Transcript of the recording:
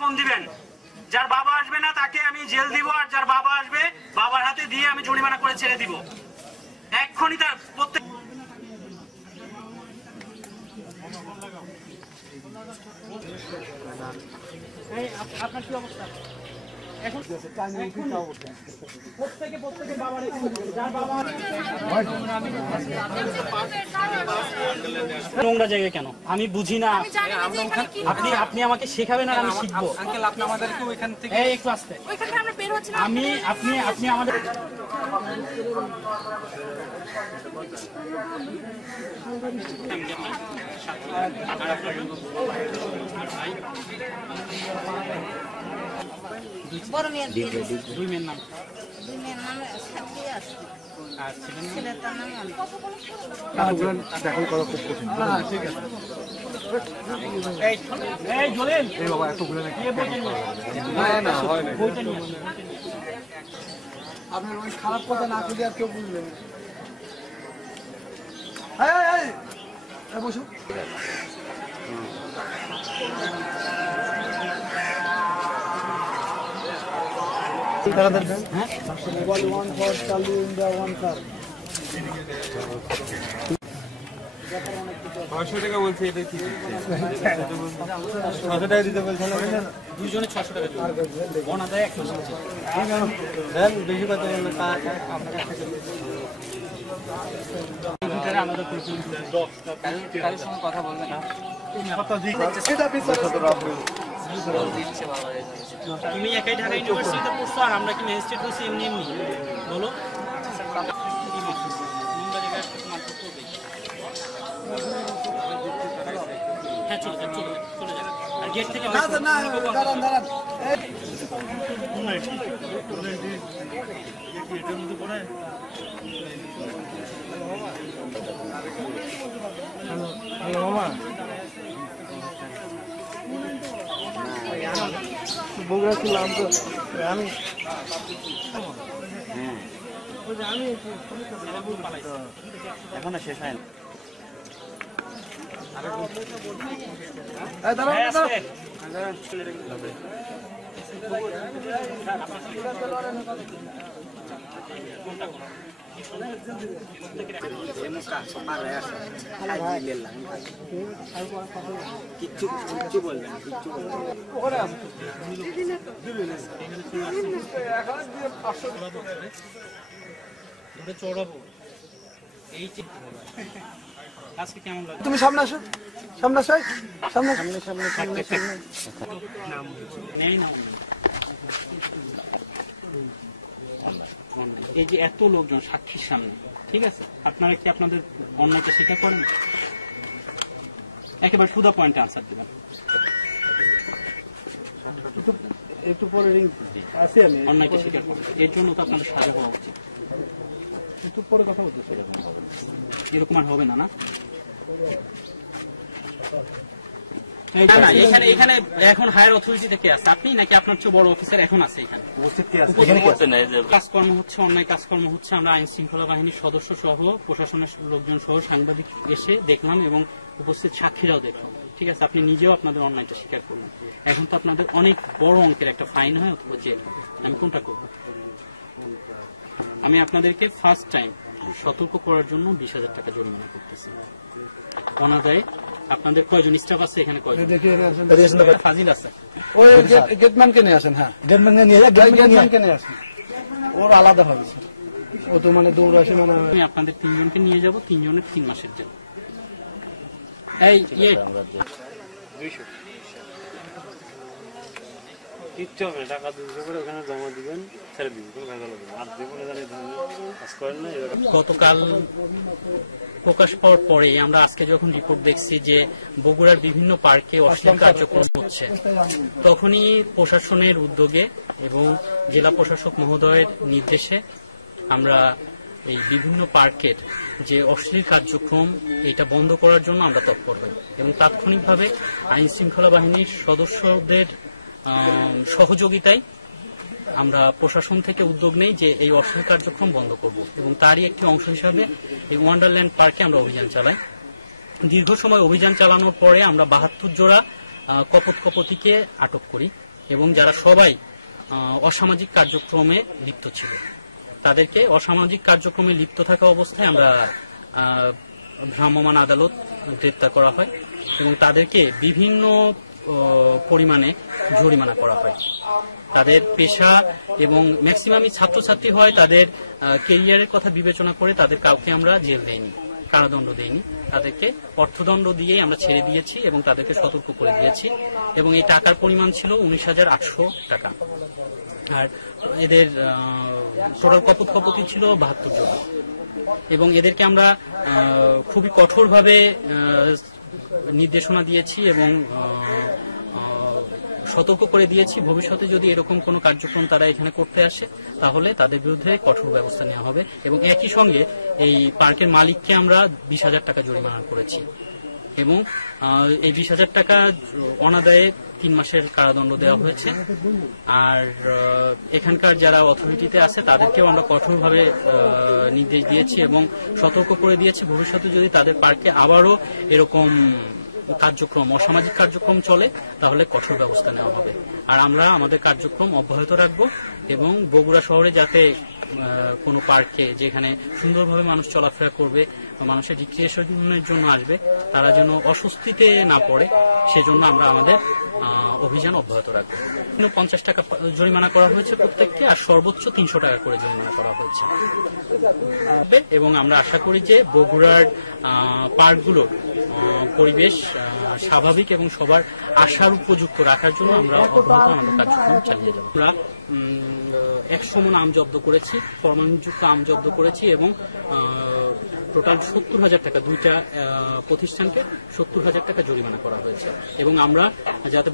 Phone দিবেন, যার বাবা আসবে না তাকে আমি জেল দিব, আর যার বাবা আসবে বাবার হাতে দিয়ে আমি জরিমানা করে ছেড়ে দিব। এক্ষুনি তার প্রত্যেক আপনার কি অবস্থা এখন? প্রত্যেকে বাবার নোংরা জায়গায় কেন আমি বুঝি না। আপনি আমাকে শেখাবেন আর আমি শিখবো। আঙ্কেল আপনি আমাদেরকে ওইখান থেকে একটু আসতে আপনি আমাদের দুই মেয়ের নাম আপনার ওই খারাপ কথা না খুঁজে আর কেউ বুঝলেন বসুন। টাকা বলছে, এটা কি 600 টাকা দিতে বলছে, দুইজনে 600 টাকা অনাদায় 1 মাস বেশি কথা বললে কথা বলবে না। তুমি একাই ঢাকা ইউনিভার্সিটিতে পড়ছো আর আমরা কি ম্যাজিস্ট্রেট হচ্ছি এমনি এমনি বলো? হ্যাঁ চলে যান আর গেট থেকে বগুড়া ছিলাম তো আমি এখন শেষ হয় না। কিচ্ছু বলবেন চড়াবো এই আজকে কেমন লাগে? তুমি সামনে আসো, সামনে আসো, সামনে সামনে সামনে সামনে সামনে এই যে এত লোকজন সাক্ষীর সামনে, ঠিক আছে, আপনারা কি আপনাদের অন্যায়টা স্বীকার করেন? একেবারে সুদা পয়েন্টে আনসার দেবেন। একটু পরে আসি আমি অন্যায়টা স্বীকার করেন, এর জন্য তো আপনাদের সাজা হওয়া উচিত। একটু পরে কথা বলতে সেরকম হবে এরকম আর হবে না। না এখানে এখন হায়ার অথরিটি থেকে আছে আপনি নাকি আপনার চেয়ে বড় অফিসার এখন আছে এখানে কাজকর্ম হচ্ছে, অন্যায় কাজকর্ম হচ্ছে। আমরা আইন শৃঙ্খলা বাহিনীর সদস্য সহ প্রশাসনের লোকজন সহ সাংবাদিক এসে দেখলাম এবং উপস্থিত সাক্ষীরাও দেখলাম, ঠিক আছে। আপনি নিজেও আপনাদের অন্যায়টা স্বীকার করলেন। এখন তো আপনাদের অনেক বড় অঙ্কের একটা ফাইন হয় অথবা জেল। আমি কোনটা করবো? আমি আপনাদেরকে ফার্স্ট টাইম সতর্ক করার জন্য 20,000 টাকা জরিমানা করতেছি অনাদায়ে। আপনাদের কয়জন স্টাফ আছে এখানে? কয়জন? ফাজিল আছে, ওই গেটম্যানকে নিয়ে আসেন। হ্যাঁ গেটম্যানকে নিয়ে আসেন, ওর আলাদা হবে। ও তো মানে দৌড় আসে মানে। আমি আপনাদের 3 জনকে নিয়ে যাব, 3 জনের 3 মাসের জেল। এই কিচ্ছু হবে, টাকা 200 করে ওখানে জমা দিবেন, ছেড়ে দিবেন, কোনো ভেজাল হবে না। আর জীবনে জানি কাজ করেন না। গতকাল প্রকাশ পাওয়ার পরে আমরা আজকে যখন রিপোর্ট দেখছি যে বগুড়ার বিভিন্ন পার্কে অশ্লীল কার্যক্রম হচ্ছে, তখনই প্রশাসনের উদ্যোগে এবং জেলা প্রশাসক মহোদয়ের নির্দেশে আমরা এই বিভিন্ন পার্কের যে অশ্লীল কার্যক্রম এটা বন্ধ করার জন্য আমরা তৎপর হই এবং তাৎক্ষণিকভাবে আইন শৃঙ্খলা বাহিনীর সদস্যদের সহযোগিতায় আমরা প্রশাসন থেকে উদ্যোগ নেই যে এই অশ্লীল কার্যক্রম বন্ধ করব এবং তারই একটি অংশ হিসাবে এই ওয়ান্ডারল্যান্ড পার্কে আমরা অভিযান চালাই। দীর্ঘ সময় অভিযান চালানোর পরে আমরা 72 জোড়া কপোত কপোতিকে আটক করি এবং যারা সবাই অসামাজিক কার্যক্রমে লিপ্ত ছিল, তাদেরকে অসামাজিক কার্যক্রমে লিপ্ত থাকা অবস্থায় আমরা ভ্রাম্যমাণ আদালত গ্রেপ্তার করা হয় এবং তাদেরকে বিভিন্ন পরিমাণে জরিমানা করা হয়। তাদের পেশা এবং ম্যাক্সিমামই ছাত্রছাত্রী হয়, তাদের কেরিয়ারের কথা বিবেচনা করে তাদের কাউকে আমরা জেল দেইনি, কারাদণ্ড দেইনি, তাদেরকে অর্থদণ্ড দিয়ে আমরা ছেড়ে দিয়েছি এবং তাদেরকে সতর্ক করে দিয়েছি এবং এই টাকার পরিমাণ ছিল 19,800 টাকা। আর এদের টোটাল কপতি ছিল 72 জন এবং এদেরকে আমরা খুবই কঠোরভাবে নির্দেশনা দিয়েছি এবং সতর্ক করে দিয়েছি ভবিষ্যতে যদি এরকম কোনো কার্যক্রম তারা এখানে করতে আসে তাহলে তাদের বিরুদ্ধে কঠোর ব্যবস্থা নেওয়া হবে এবং একই সঙ্গে এই পার্কের মালিককে আমরা 20,000 টাকা জরিমানা করেছি এবং এই 20,000 টাকা অনাদায়ে 3 মাসের কারাদণ্ড দেওয়া হয়েছে। আর এখানকার যারা অথরিটিতে আছে তাদেরকেও আমরা কঠোরভাবে নির্দেশ দিয়েছি এবং সতর্ক করে দিয়েছি ভবিষ্যতে যদি তাদের পার্কে আবারও এরকম কার্যক্রম, অসামাজিক কার্যক্রম চলে তাহলে কঠোর ব্যবস্থা নেওয়া হবে। আর আমরা আমাদের কার্যক্রম অব্যাহত রাখবো এবং বগুড়া শহরে যাতে কোনো পার্কে যেখানে সুন্দরভাবে মানুষ চলাফেরা করবে বা মানুষের রিক্রিয়েশনের জন্য আসবে তারা যেন অস্বস্তিতে না পড়ে সেজন্য আমরা আমাদের অভিযান অব্যাহত রাখবো। 50 টাকা জরিমানা করা হয়েছে প্রত্যেককে আর সর্বোচ্চ 300 টাকা করে জরিমানা করা হয়েছে এবং আমরা আশা করি যে বগুড়ার পার্কগুলোর পরিবেশ স্বাভাবিক এবং সবার আশার উপযুক্ত রাখার জন্য আমরা অব্যাহত আমাদের কার্যক্রম চালিয়ে যাব। আমরা 100 মণ আম জব্দ করেছি, ফরমালিনযুক্ত আম জব্দ করেছি এবং টোটাল 70,000 টাকা, দুইটা প্রতিষ্ঠানকে 70,000 টাকা জরিমানা করা হয়েছে এবং আমরা যাতে